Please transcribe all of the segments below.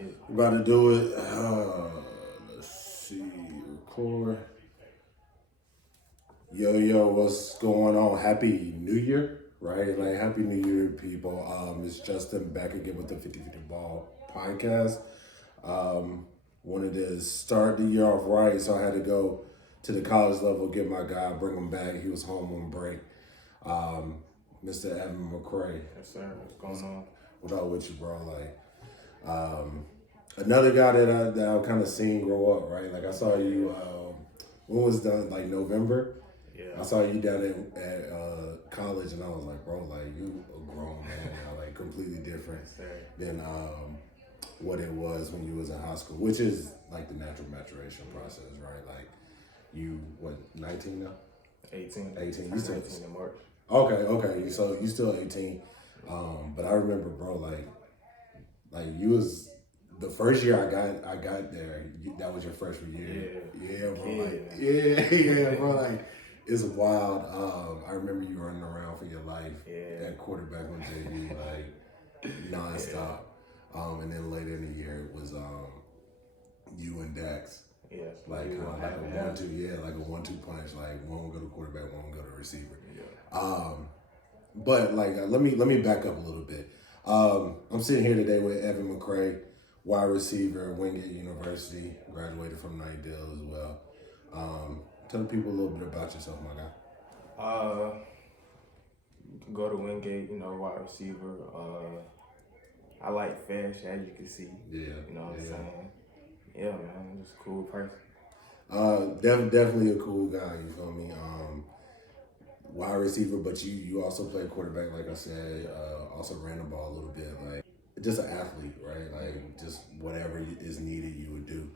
get it. We're about to do it. Let's see. Record. Yo, what's going on? Happy New Year, right? Like, Happy New Year, people. It's Justin back again with the 50/50 Ball podcast. Wanted to start the year off right, so I had to go to the college level, get my guy, bring him back. He was home on break. Mr. Evan McCray. Yes, sir. What's going on? What up with you, bro? Another guy that I've kind of seen grow up, right? Like, I saw you, when was done, like November? Yeah. I saw you down at college, and I was like, bro, like, you a grown man now, like, completely different than what it was when you was in high school, which is, like, the natural maturation process, right? Like, you, 19 now? 18. 18. You still 18 in March. Okay. So you still 18. But I remember, bro, like you was the first year I got there. That was your freshman year. Yeah, bro. Yeah, bro. Like, it's wild. I remember you running around for your life. Yeah. That quarterback on JV, like nonstop. And then later in the year it was you and Dax. Yeah. Like kind of like a 1-2, like a 1-2 punch. Like one will go to quarterback, one will go to receiver. Yeah. But like let me back up a little bit. I'm sitting here today with Evan McCray, wide receiver at Wingate University, graduated from Nightdale as well. Tell the people a little bit about yourself, my guy. You can go to Wingate, wide receiver. I like fashion, as you can see. Yeah. You know what I'm saying? Yeah, man. I'm just a cool person. Definitely a cool guy, you feel me? Wide receiver, but you also play quarterback, like I said, also ran the ball a little bit, like just an athlete, right? Like just whatever is needed, you would do.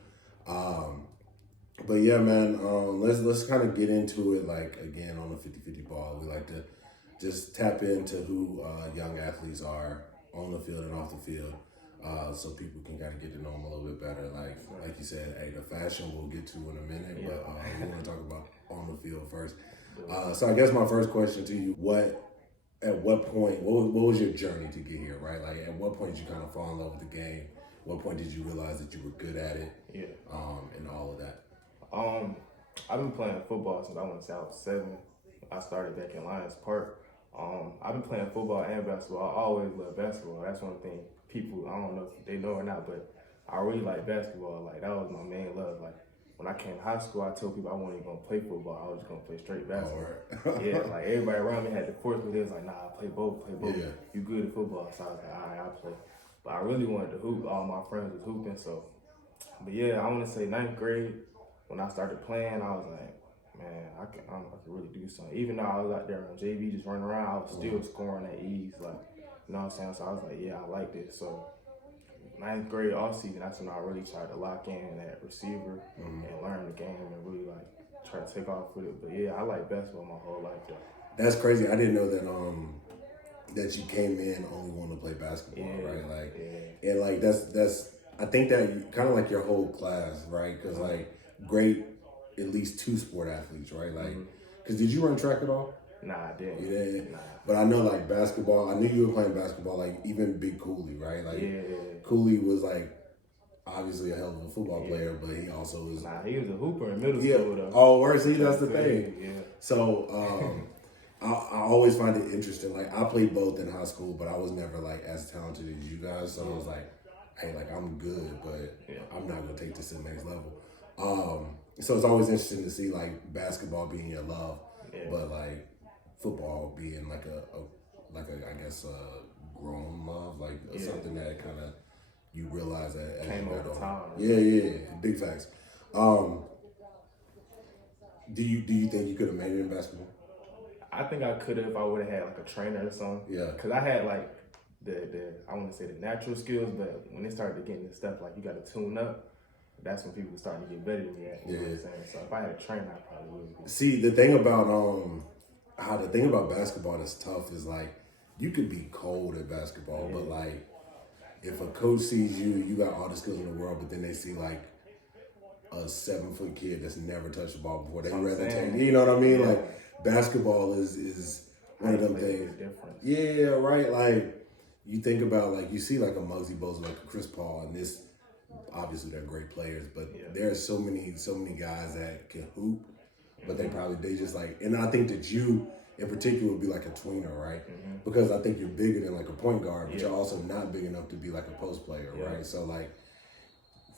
But yeah, man, let's kind of get into it, like again on the 50/50 ball. We like to just tap into who young athletes are on the field and off the field, so people can kind of get to know them a little bit better. Like you said, hey, the fashion we'll get to in a minute, but we want to talk about on the field first. So I guess my first question to you, at what point, what was your journey to get here, right? Like, at what point did you kind of fall in love with the game? What point did you realize that you were good at it? Yeah. And all of that. I've been playing football since I was 7. I started back in Lions Park. I've been playing football and basketball. I always loved basketball. That's one thing people, I don't know if they know or not, but I really like basketball. Like, that was my main love. Like, when I came to high school, I told people I wasn't even gonna play football. I was just gonna play straight basketball. Yeah, like everybody around me had to force me. They was like, nah, play both. Yeah. You good at football. So I was like, all right, I'll play. But I really wanted to hoop. All my friends was hooping. So, but yeah, I want to say 9th grade, when I started playing, I was like, man, I can really do something. Even though I was out there on JV just running around, I was still scoring at ease. Like, you know what I'm saying? So I was like, yeah, I like this. So 9th grade off season, that's when I really tried to lock in at receiver and learn the game and really like try to take off with it. But yeah, I like basketball my whole life though. That's crazy. I didn't know that that you came in only wanting to play basketball, right? Like, and like that's I think that kind of like your whole class, right? Because like great, at least 2 sport athletes, right? Like, because did you run track at all? Nah, I didn't. You didn't? Nah. But I know, like, basketball, I knew you were playing basketball, like, even Big Cooley, right? Like, Cooley was, like, obviously a hell of a football player, but he also was... Nah, he was a hooper in middle school, though. Oh, where see, that's the thing. Yeah. So, I always find it interesting. Like, I played both in high school, but I was never, like, as talented as you guys. So, I was like, hey, like, I'm good, but I'm not going to take this to the next level. So, it's always interesting to see, like, basketball being your love, but, like, football being like a I guess a grown love, like something that kind of you realize that as came you over time. Yeah, big facts. Do you think you could have made it in basketball? I think I could have if I would have had like a trainer or something. Yeah. Cause I had like the I want to say the natural skills, but when it started getting this stuff like you got to tune up, that's when people were starting to get better than me at. You know what I'm saying? So if I had a trainer, I probably would. See, the thing about basketball that's tough is like you could be cold at basketball, but like if a coach sees you got all the skills in the world, but then they see like a 7-foot kid that's never touched the ball before, they rather take, you know what I mean? Yeah. Like basketball is one of them things. Yeah, right. Like you think about like you see like a Muggsy Bogues, like a Chris Paul, and this obviously they're great players, but Yeah. there are so many guys that can hoop, but they just like, and I think that you in particular would be like a tweener, right? Because I think you're bigger than like a point guard, but you're also not big enough to be like a post player, right? So like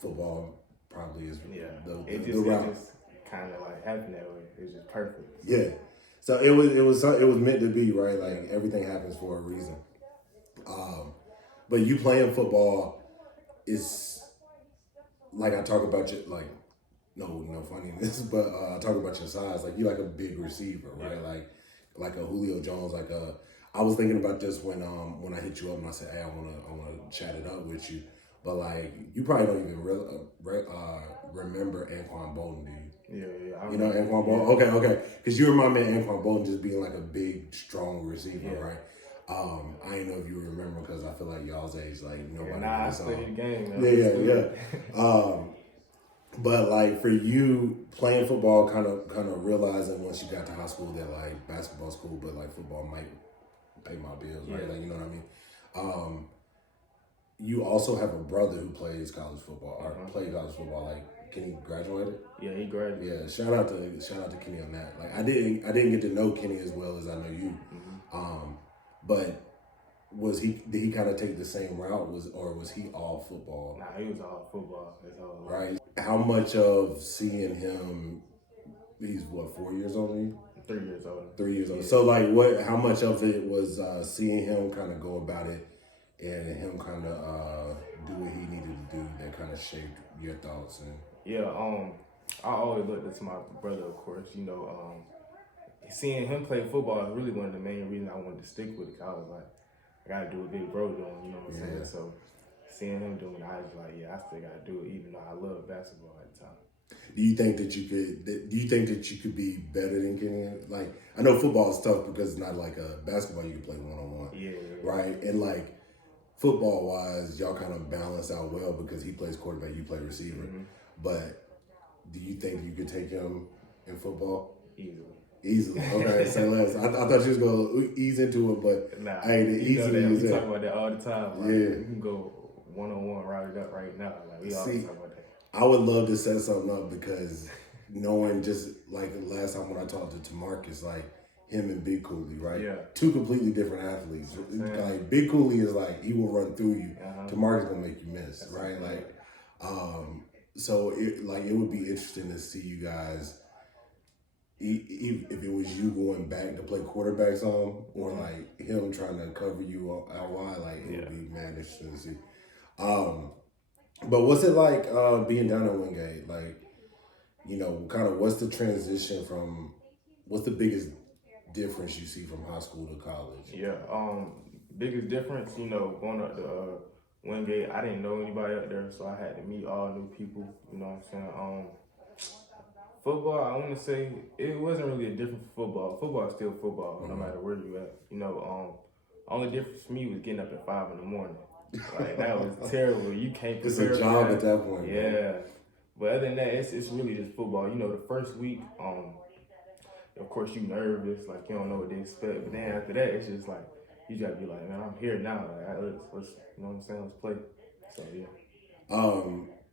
football probably is the route. It just kind of like happened that way. It's just perfect. Yeah. So it was meant to be, right? Like everything happens for a reason. But you playing football is like I talk about you like no funniness, but I talk about your size. Like you're like a big receiver, right? Like a Julio Jones. I was thinking about this when I hit you up and I said, hey, I wanna chat it up with you. But like you probably don't even remember Anquan Bolden, do you? Yeah. You know Anquan Bolden? Okay. Because you remind me of Anquan Bolden just being like a big, strong receiver, right? I didn't know if you remember because I feel like y'all's age, like nobody. I studied the game. Man. But like for you playing football, kind of realizing once you got to high school that like basketball's cool, but like football might pay my bills, right? Like you know what I mean. You also have a brother who plays college football or played college football. Like, Kenny graduated? Yeah, he graduated. Yeah, shout out to Kenny on that. Like, I didn't get to know Kenny as well as I know you. But did he kind of take the same route? Was he all football? Nah, he was all football. His whole life. Right. How much of seeing him? He's what, 4 years older than you? 3 years older. 3 years older. So like, how much of it was seeing him kind of go about it? And him kind of do what he needed to do that kind of shaped your thoughts and I always looked up to my brother, of course. You know, seeing him play football is really one of the main reasons I wanted to stick with it. I was like, I gotta do what big bro doing. You know what I'm saying? So seeing him doing it, I was like, I still gotta do it, even though I love basketball at the time. Do you think that you could be better than Kenny? Like, I know football is tough because it's not like a basketball you can play one-on-one. Right? And like, football-wise, y'all kind of balance out well because he plays quarterback, you play receiver. But do you think you could take him in football? Easily. Okay, say less. I thought you was going to ease into it, but nah, easy we talk about that all the time. Like, we can go one-on-one, route it up right now. Like, we always talk about that. I would love to set something up because knowing just like last time when I talked to Marcus, like, him and Big Cooley, right? Yeah. Two completely different athletes. Like Big Cooley is like he will run through you. Tamarcus is gonna make you miss, right? Like, so it would be interesting to see you guys. If it was you going back to play quarterback some, or like him trying to cover you out wide, like it would be mad interesting to see. But what's it like being down at Wingate? Like, you know, kind of what's the transition from? What's the biggest difference you see from high school to college? Biggest difference, you know, going up to Wingate, I didn't know anybody up there, so I had to meet all new people, you know what I'm saying? Football, I want to say, it wasn't really a difference for football. Football is still football, no matter where you at. You know, only difference for me was getting up at 5 in the morning. Like, that was terrible. You can't prepare. It's a job at that point. Yeah. Bro. But other than that, it's really just football. You know, the first week, of course, you nervous, like you don't know what to expect. But then after that, it's just like you gotta be like, man, I'm here now. Like, let's you know what I'm saying? Let's play. So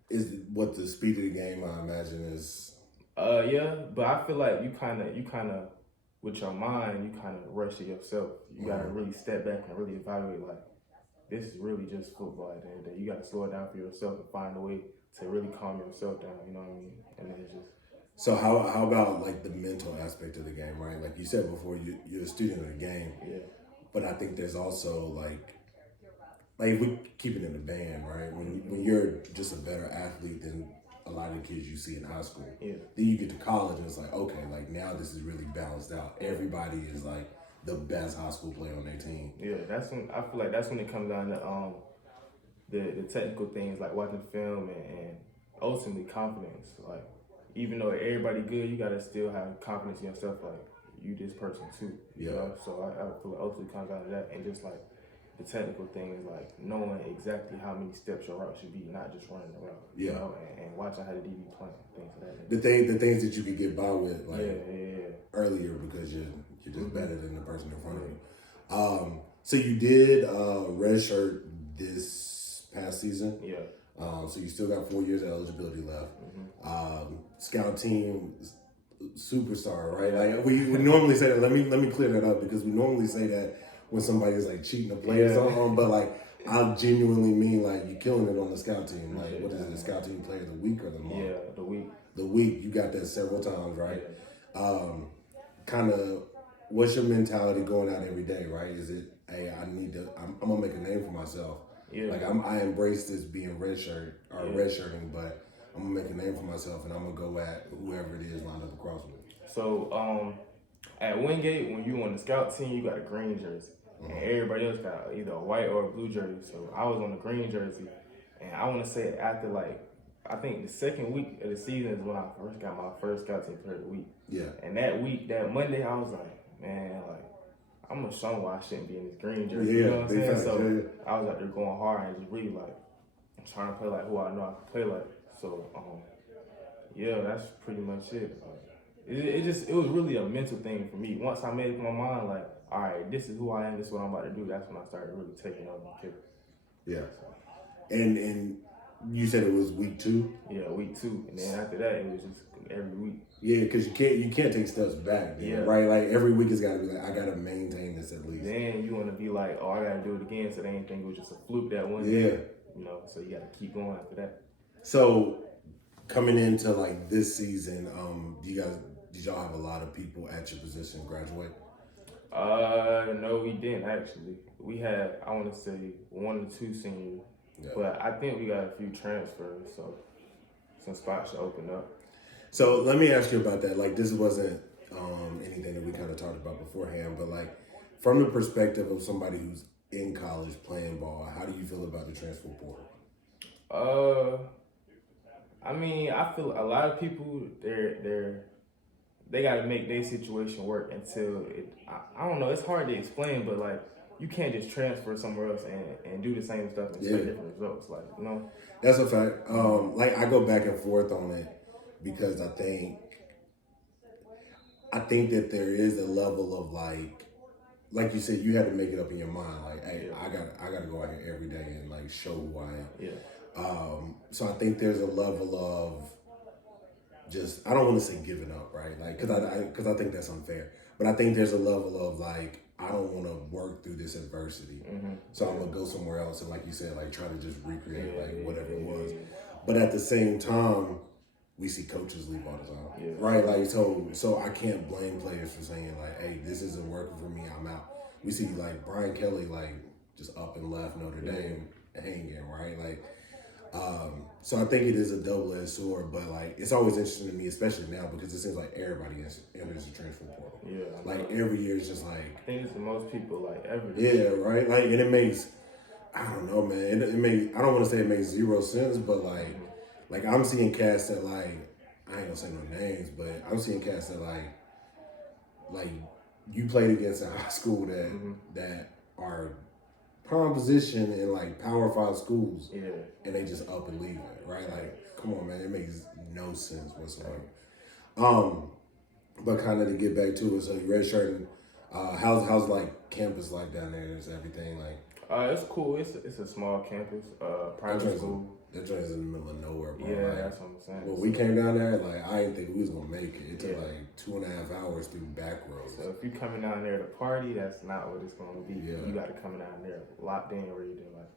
Is what the speed of the game? I imagine is. But I feel like you kind of, with your mind, you kind of rush it yourself. You gotta really step back and really evaluate. Like, this is really just football. At the end of the day, you gotta slow it down for yourself and find a way to really calm yourself down. You know what I mean? And then it's just. So how about like the mental aspect of the game, right? Like you said before, you're a student of the game. Yeah. But I think there's also like if we keep it in the band, right? When you're just a better athlete than a lot of the kids you see in high school, then you get to college and it's like, okay, like now this is really balanced out. Everybody is like the best high school player on their team. Yeah, that's when I feel like that's when it comes down to the technical things like watching film and ultimately confidence. Like, even though everybody good, you gotta still have confidence in yourself. Like, you this person too. You know? So I feel like ultimately comes down to that, and just like the technical things, like knowing exactly how many steps your route should be, not just running the route. You know, and watching how the DB playing, things like that. The things that you could get by with, like earlier, because you're just better than the person in front of you. So you did redshirt this past season. Yeah. So you still got 4 years of eligibility left. Scout team superstar, right? Like we normally say that. Let me clear that up because we normally say that when somebody's like cheating to play or something, but like I genuinely mean like you're killing it on the scout team. Like what is it, the scout team player of the week or the month? Yeah, the week. The week, you got that several times, right? Kind of, what's your mentality going out every day, right? Is it, hey, I'm gonna make a name for myself. Yeah. Like I embrace this being redshirting, but I'm gonna make a name for myself and I'm gonna go at whoever it is lined up across me. So at Wingate, when you on the scout team, you got a green jersey, and everybody else got either a white or a blue jersey. So I was on the green jersey, and I want to say after I think the second week of the season is when I first got my first scout team player of the week. Yeah. And that week, that Monday, I was like, man, like I'm gonna show why I shouldn't be in this green jersey. You know what I'm saying? So I was out there going hard and just really like trying to play like who I know I can play like. So yeah, that's pretty much it. It was really a mental thing for me. Once I made up my mind, like, all right, this is who I am, this is what I'm about to do. That's when I started really taking over the kick. Yeah. And you said it was week 2? Yeah, week 2, and then after that, it was just every week. Yeah, because you can't take steps back. Right. Like every week it's got to be like I got to maintain this at least. Then you want to be like, oh, I got to do it again, so they ain't think it was just a fluke that one day. You know, so you got to keep going after that. So coming into like this season, did y'all have a lot of people at your position graduate? No, we didn't actually. We had, I want to say, 1 or 2 seniors. Yeah. But I think we got a few transfers, so some spots should open up. So let me ask you about that. Like, this wasn't anything that we kind of talked about beforehand, but like from the perspective of somebody who's in college playing ball, how do you feel about the transfer portal? I mean, I feel a lot of people they got to make their situation work until I don't know. It's hard to explain, but like you can't just transfer somewhere else and do the same stuff and expect different results. Like, you know, that's a fact. Like I go back and forth on it because I think that there is a level of like you said, you had to make it up in your mind. Like, hey, I gotta go out here every day and like show who I am. Yeah. So I think there's a level of just, I don't want to say giving up, right? Like, cause I think that's unfair, but I think there's a level of like, I don't want to work through this adversity. So I'm gonna go somewhere else. And like you said, like try to just recreate like whatever it was. But at the same time, we see coaches leave all the time, right? Like, so I can't blame players for saying like, hey, this isn't working for me, I'm out. We see like Brian Kelly, like just up and left Notre Dame hanging, right? Like, so I think it is a double-edged sword, but like it's always interesting to me, especially now, because it seems like everybody enters the transfer portal. Yeah, like every year it's just like, I think it's the most people like ever. Yeah, right. Like, and it makes, I don't know, man. I don't want to say it makes zero sense, but like I'm seeing cats that like, I ain't gonna say no names, but I'm seeing cats that like you played against a high school that are prime position in like Power 5 schools, and they just up and leave it, right? Like, come on, man, it makes no sense whatsoever. But kind of to get back to it, so you redshirting. How's like campus like down there? Is everything like? It's cool. It's a small campus, private school. That joint's in the middle of nowhere, bro. Yeah, like, that's what I'm saying. When we came down there, like I didn't think we was gonna make it. It took like 2.5 hours through back roads. So if you coming down there to party, that's not what it's gonna be. Yeah. You got to come down there locked in, ready to like.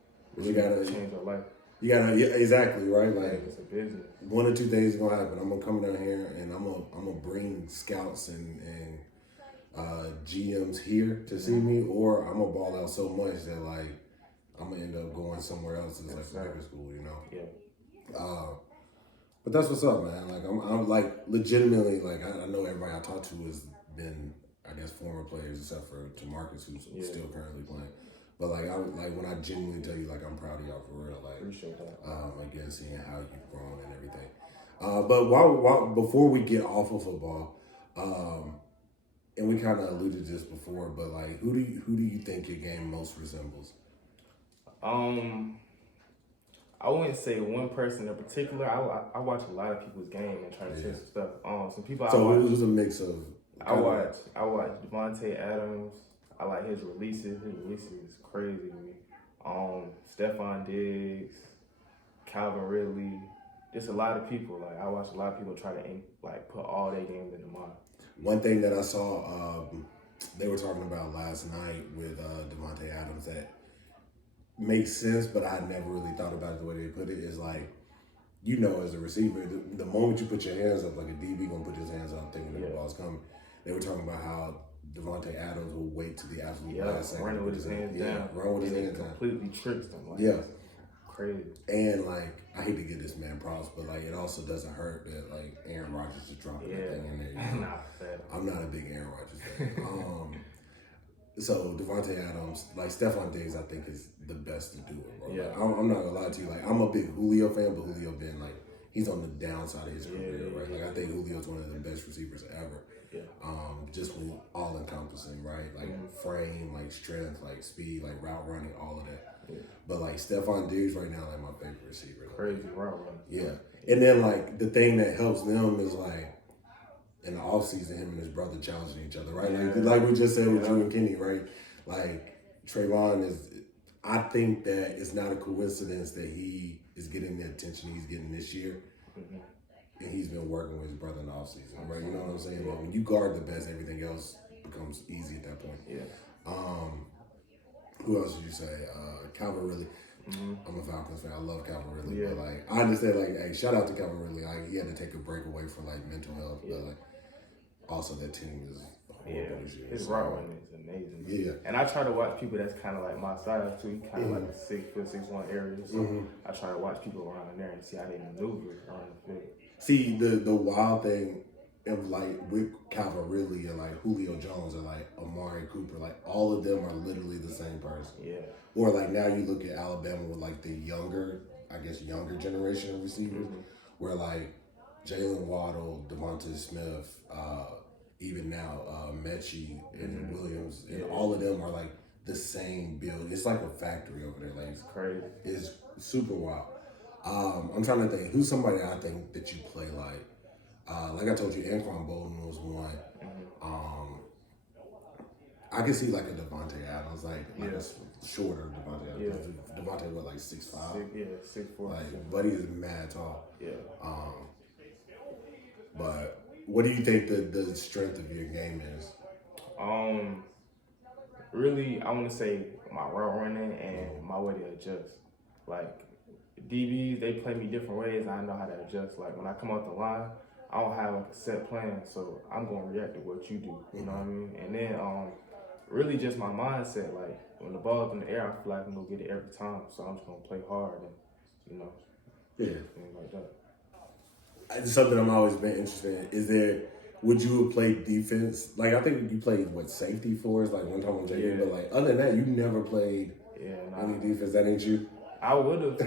You gotta change your life. You gotta, exactly, right? Like, it's a business. 1 or 2 things is gonna happen. I'm gonna come down here and I'm gonna bring scouts and GMs here to see me, or I'm gonna ball out so much that like I'm gonna end up going somewhere else as like private school, you know? Yeah. But that's what's up, man. Like I'm like legitimately like I know everybody I talked to has been, I guess, former players except for Marcus, who's still currently playing. But like when I genuinely tell you like I'm proud of y'all for real, like appreciate that. Again, seeing how you've grown and everything. But while before we get off of football, and we kind of alluded to this before, but like who do you think your game most resembles? I wouldn't say one person in particular. I watch a lot of people's game and try to see some stuff. Some people. So who's a mix of? I watch Devontae Adams. I like his releases. His releases is crazy to me. Stephon Diggs, Calvin Ridley. Just a lot of people. Like I watch a lot of people try to like put all their games into mine. One thing that I saw, they were talking about last night with Devontae Adams that makes sense, but I never really thought about it the way they put it. Is like, you know, as a receiver, the moment you put your hands up, like a DB gonna put his hands up thinking that the ball's coming. They were talking about how Devontae Adams will wait to the absolute last second. Running with his hands down. Run with his hands down. Completely tricks them. Like, yeah. Crazy. And like, I hate to give this man props, but like, it also doesn't hurt that like Aaron Rodgers is dropping that thing in there. You know? I'm not a big Aaron Rodgers fan. So Devontae Adams, like Stephon Diggs, I think is the best to do it, bro. Yeah. Like, I'm not gonna lie to you. Like, I'm a big Julio fan, but Julio been like, he's on the downside of his career, right? Like, I think Julio's one of the best receivers ever. Yeah. Just all encompassing, right? Like frame, like strength, like speed, like route running, all of that. Yeah. But like Stephon Diggs right now, like my favorite receiver. Crazy route running. Yeah. And then like the thing that helps them is like in the offseason, him and his brother challenging each other, right? Like we just said with Drew and Kenny, right? Like Trayvon is, I think that it's not a coincidence that he is getting the attention he's getting this year. Mm-hmm. And he's been working with his brother in the offseason, right? You know what I'm saying? Like when you guard the best, everything else becomes easy at that point. Yeah. Who else did you say? Calvin Ridley. Mm-hmm. I'm a Falcons fan. I love Calvin Ridley. Yeah. But like, I understand, like, hey, shout out to Calvin Ridley. Like, he had to take a break away for like mental health. Yeah. But like, also that team is horrible this year. His route running is amazing. Yeah. And I try to watch people that's kind of like my size too. Kind of like the 6'4", 6'1" area. So I try to watch people around there and see how they maneuver around the field. See, the wild thing of like with Calvin Ridley and like Julio Jones and like Amari Cooper, like all of them are literally the same person. Yeah. Or like now you look at Alabama with like the younger generation of receivers, where like Jalen Waddle, Devontae Smith, even now Mechie and Williams, and all of them are like the same build. It's like a factory over there. Like, it's crazy. It's super wild. I'm trying to think who's somebody I think that you play like. Like I told you, Anquan Bolden was one. I can see like a Devontae Adams, like a shorter Devontae Adams. Yeah. Devontae what, like 6'5"? 6'4". Like, buddy is mad tall. Yeah. But what do you think the strength of your game is? Really, I want to say my route running and my way to adjust. Like DBs, they play me different ways, and I know how to adjust. Like when I come off the line, I don't have like a set plan, so I'm gonna react to what you do. You know what I mean? And then really just my mindset. Like when the ball's in the air, I feel like I'm gonna get it every time. So I'm just gonna play hard and things like that. It's something I'm always been interested in. Would you have played defense? Like I think you played safety for us, like one time on JV, but like other than that, you never played any defense. That ain't you. I would have.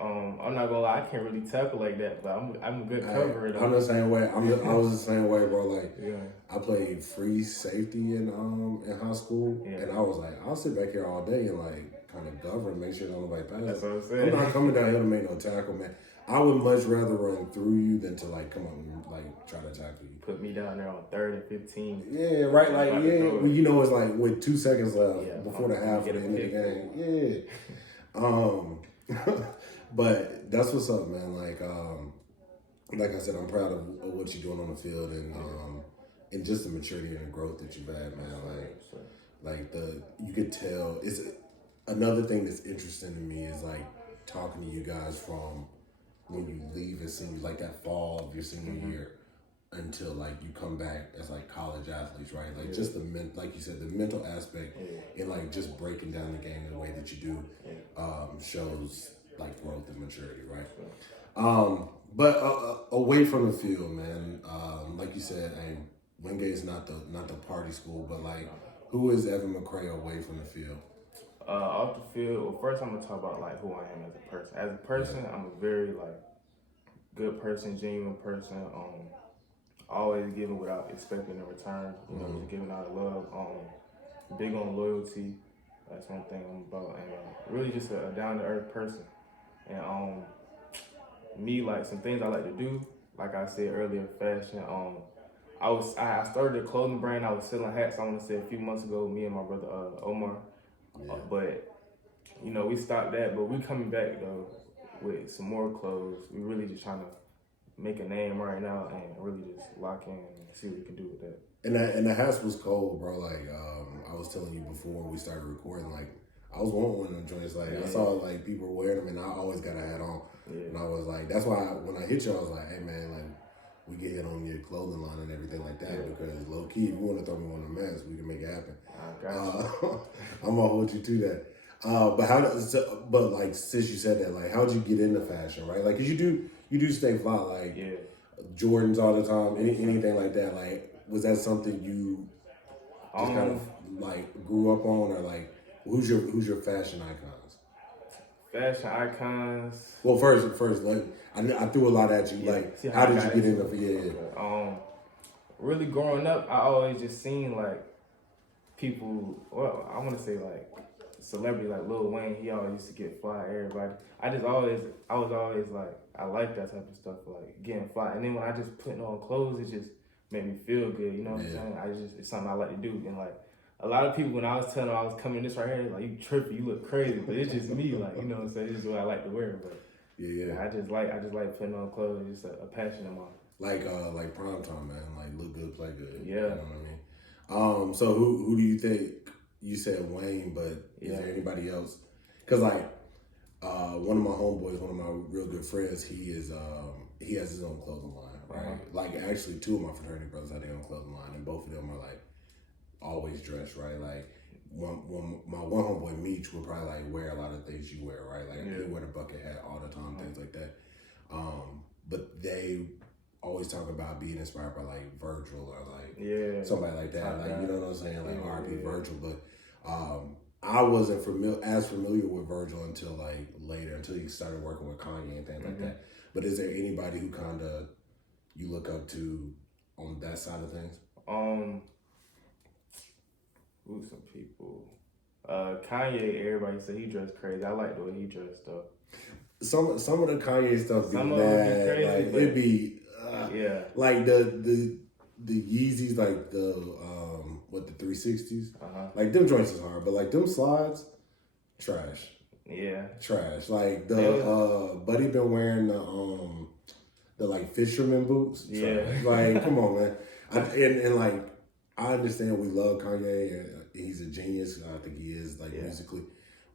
I'm not gonna lie, I can't really tackle like that, but I'm a good cover. I'm the same way. I was the same way, bro. Like I played free safety in high school, and I was like, I'll sit back here all day and like kind of govern, make sure nobody passes. That's what I'm saying. I'm not coming down here to make no tackle, man. I would much rather run through you than to like come up and like try to tackle you. Put me down there on 3rd and 15. Yeah, right. Like well, you know, it's like with 2 seconds left before the half of the end of the game. Yeah. But that's what's up, man. Like I said, I'm proud of what you're doing on the field and just the maturity and the growth that you've had, man. Like you could tell. It's another thing that's interesting to me is like talking to you guys from when you leave as senior, like that fall of your senior year until like you come back as like college athletes, right? Like just like you said, the mental aspect and like just breaking down the game in the way that you do shows like growth and maturity, right? But away from the field, man, like you said, Wingate's not the party school, but like who is Evan McCray away from the field? Off the field, well, first I'm gonna talk about like who I am as a person. As a person, I'm a very like good person, genuine person. Always giving without expecting a return. You know, just giving out of love. Big on loyalty. That's one thing I'm about, and really just a down to earth person. And me, like some things I like to do. Like I said earlier, fashion. I started a clothing brand. I was selling hats. I want to say a few months ago. Me and my brother Omar. But you know, we stopped that. But we coming back though. with some more clothes. We really just trying to make a name right now and really just lock in and see what we can do with that. And the house was cold, bro. Like I was telling you before we started recording, like I was wanting one of them joints. Like I saw like people were wearing them, and I always got a hat on. Yeah. And I was like, that's why when I hit you, I was like, hey man, like we get hit on your clothing line and everything like that because low key, if you want to throw me one of the masks, we can make it happen. I got you. I'm gonna hold you to that. But like since you said that, like how'd you get into fashion, right? Like, 'cause you do stay fly, like Jordans all the time, anything like that. Like, was that something you just kind of like grew up on, or like who's your fashion icons? Fashion icons. Well, first, like I threw a lot at you. Like, how did you get into really growing up, I always just seen like people. Well, I want to say like celebrity, like Lil Wayne. He always used to get fly. Everybody. I was always like, I like that type of stuff, like getting fly. And then when I just putting on clothes, it just made me feel good. You know what I'm saying? It's something I like to do. And like a lot of people, when I was telling them I was coming this right here, like, you tripping, you look crazy. But it's just me, like, you know what I'm saying? This is what I like to wear. But I just like putting on clothes. It's a passion of mine. Like prime time, man. Like look good, play good. Yeah. You know what I mean? So who do you think? You said Wayne, but is there anybody else? Because like one of my homeboys, one of my real good friends, he has his own clothing line, right? Like actually, two of my fraternity brothers have their own clothing line, and both of them are like always dressed right. Like my one homeboy Meech would probably like wear a lot of things you wear, right? Like he wear the bucket hat all the time, things like that. But they always talk about being inspired by like Virgil or like somebody like that, like you know what I'm saying, like R.I.P. Virgil. But I wasn't familiar with Virgil until like later, until he started working with Kanye and things like that. But is there anybody who kind of you look up to on that side of things? Who's some people? Kanye. Everybody say he dressed crazy. I like the way he dressed though. Some of the Kanye stuff be mad. Crazy, like it'd be like the Yeezys, like the 360s. Like them joints is hard, but like them slides, trash. Yeah. Trash. Like the Buddy been wearing the like fisherman boots. Trash. Like come on, man. And like I understand we love Kanye and he's a genius. I think he is like musically.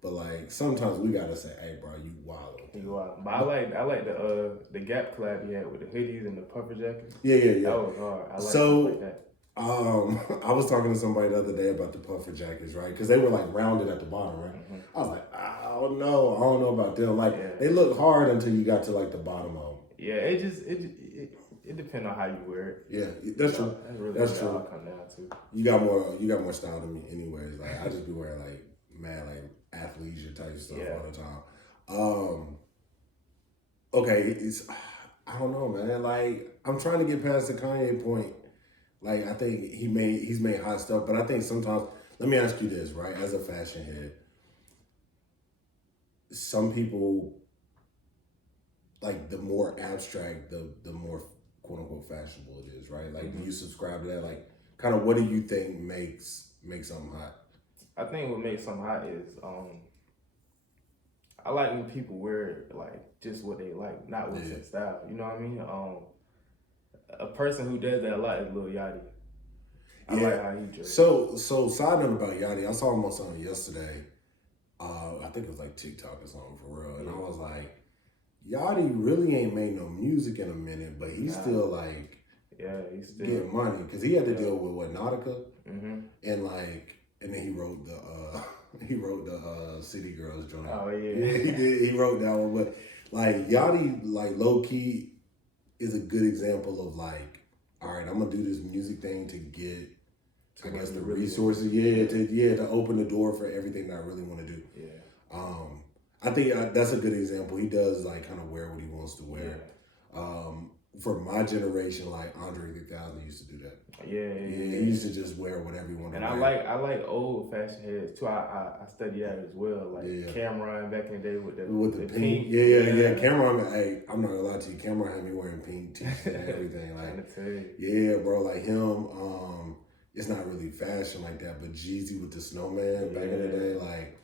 But like sometimes we gotta say, "Hey, bro, you wild." You wild. But I like the Gap collab he had with the hoodies and the puffer jackets. Yeah. That was hard. I like that. I was talking to somebody the other day about the puffer jackets, right? Because they were like rounded at the bottom, right? I was like, I don't know about them. Like they look hard until you got to like the bottom of them. Yeah, it depends on how you wear it. Yeah, that's true. That's true. Come down to. You got more style than me, anyways. Like I just be wearing like mad like athleisure type stuff all the time. Okay, I don't know, man. Like I'm trying to get past the Kanye point. Like I think he's made hot stuff, but I think sometimes, let me ask you this, right? As a fashion head, some people like the more abstract, the more quote unquote fashionable it is, right? Like do you subscribe to that? Like kind of what do you think makes something hot? I think what makes something hot is I like when people wear like just what they like, not what's in style. You know what I mean? A person who does that a lot is Lil Yachty. I like how he dresses. So side note about Yachty, I saw him on something yesterday. I think it was like TikTok or something for real, and I was like, Yachty really ain't made no music in a minute, but he's still like, he's still getting money because he had to deal with what Nautica, and like, and then he wrote the City Girls joint. Oh yeah, he did. He wrote that one, but like Yachty, like low key, is a good example of like, all right, I'm gonna do this music thing to get, I guess, the resources, to open the door for everything that I really want to do. Yeah. I think that's a good example. He does like kind of wear what he wants to wear. For my generation, like Andre 3000 used to do that. Yeah. He used to just wear whatever he wanted. And I like old fashion heads too. I study that as well. Like Cameron back in the day with the pink. Yeah. Cameron, hey, I'm not gonna lie to you. Cameron had me wearing pink t-shirts and everything. Like, bro, like him. It's not really fashion like that, but Jeezy with the snowman back in the day, like.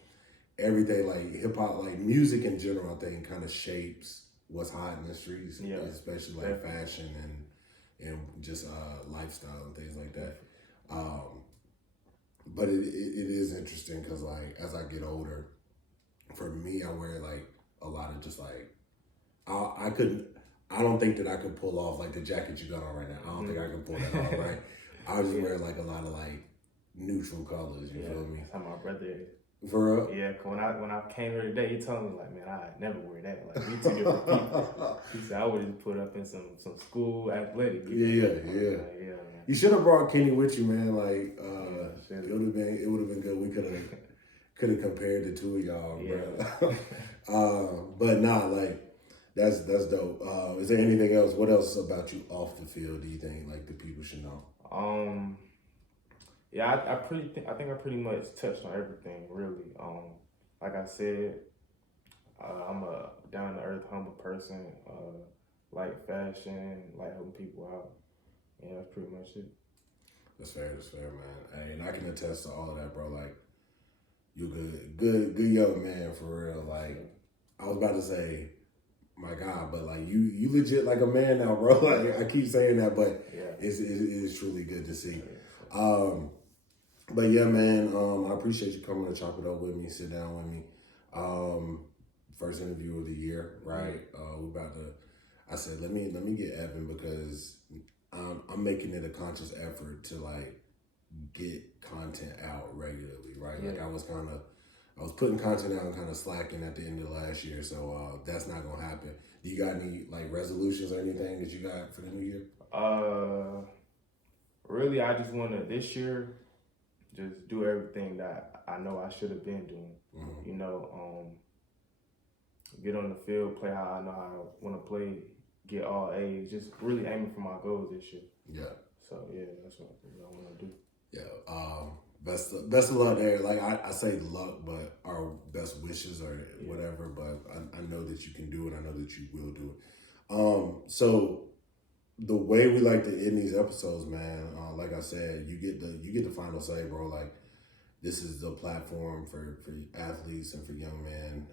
everything like hip hop, like music in general, I think kind of shapes what's hot in the streets, especially like fashion and just lifestyle and things like that. But it is interesting because like as I get older, for me, I wear like a lot of just like I don't think that I could pull off like the jacket you got on right now. I don't think I can pull that off, right? I just wear like a lot of like neutral colors. You feel me? That's how my brother is. For real? Yeah, when I came here today, he told me like, man, I'd never wear that. Like we two different people. He said I would just put up in some school athletic. Yeah. Man. You should have brought Kenny with you, man. Like it would have been good. We could have compared the two of y'all, bro. But nah, like that's dope. Is there anything else? What else about you off the field do you think like the people should know? Yeah, I think I pretty much touched on everything really. Like I said, I'm a down to earth, humble person. Like fashion, like helping people out. Yeah, that's pretty much it. That's fair, man. Hey, and I can attest to all of that, bro. Like, you're good young man for real. Like, I was about to say, my God, but like you legit like a man now, bro. Like I keep saying that, but it is truly good to see. But yeah, man, I appreciate you coming to chop it up with me, sit down with me. First interview of the year, right? I said, let me get Evan because I'm making it a conscious effort to like get content out regularly, right? Like I was putting content out and kind of slacking at the end of last year, so that's not gonna happen. Do you got any like resolutions or anything that you got for the new year? Really, I just want to this year just do everything that I know I should have been doing. Mm-hmm. You know, get on the field, play how I know how I want to play, get all A's, just really aiming for my goals this year. Yeah. So yeah, that's what I want to do. Yeah. Best of luck there. Like I say luck, but our best wishes or whatever. But I know that you can do it. I know that you will do it. So the way we like to end these episodes, man, like I said, you get the final say, bro. Like this is the platform for athletes and for young men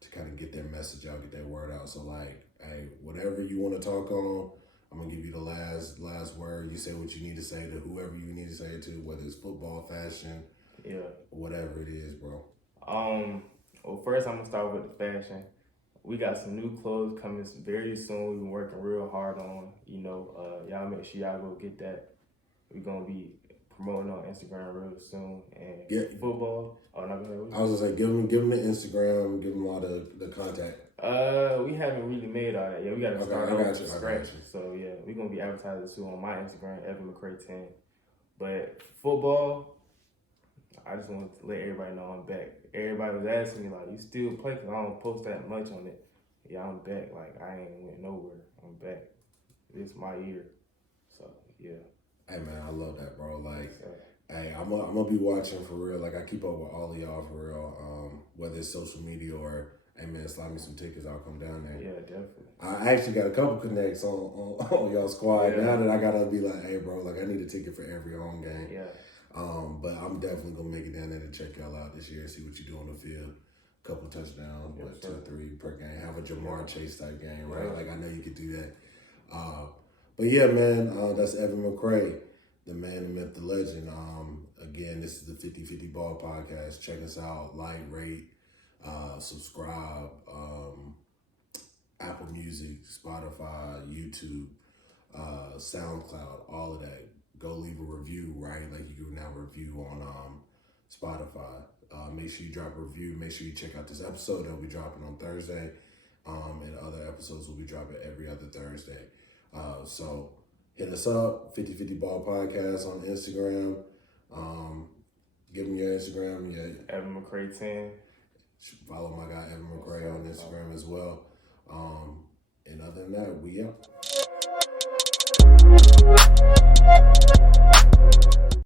to kind of get their message out, get their word out. So like, hey, whatever you want to talk on, I'm gonna give you the last word. You say what you need to say to whoever you need to say it to, whether it's football, fashion, whatever it is, bro. Well, first I'm gonna start with the fashion. We got some new clothes coming very soon. We've been working real hard on. Y'all make sure y'all go get that. We're gonna be promoting on Instagram real soon. And football. Oh, not gonna. I was gonna say give them the Instagram, give them all the contact. We haven't really made all that yet. We gotta start off from scratch. So yeah, we're gonna be advertising soon on my Instagram, Evan McCray 10. But football, I just want to let everybody know I'm back. Everybody was asking me like, "You still play?" Cause I don't post that much on it. Yeah, I'm back. Like I ain't went nowhere. I'm back. It's my year. So yeah. Hey man, I love that, bro. Like, hey, I'm gonna be watching for real. Like I keep up with all of y'all for real. Whether it's social media or hey man, slide me some tickets. I'll come down there. Yeah, definitely. I actually got a couple connects on y'all squad. Now that I gotta be like, hey bro, like I need a ticket for every home game. Yeah. But I'm definitely gonna make it down there to check y'all out this year, see what you do on the field. Couple touchdowns, 2 or 3 per game. Have a Jamar Chase type game, right? Like I know you could do that. But yeah, man, that's Evan McCray, the man, the myth, the legend. Again, this is the 50-50 Ball Podcast. Check us out, like, rate, subscribe, Apple Music, Spotify, YouTube, SoundCloud, all of that. Go leave a review, right? Like you can now review on Spotify. Make sure you drop a review. Make sure you check out this episode that will be dropping on Thursday. And other episodes will be dropping every other Thursday. So hit us up, 50-50 Ball Podcast on Instagram. Give them your Instagram. Yeah. Evan McCray 10. Follow my guy Evan McCray on Instagram as well. And other than that, we out.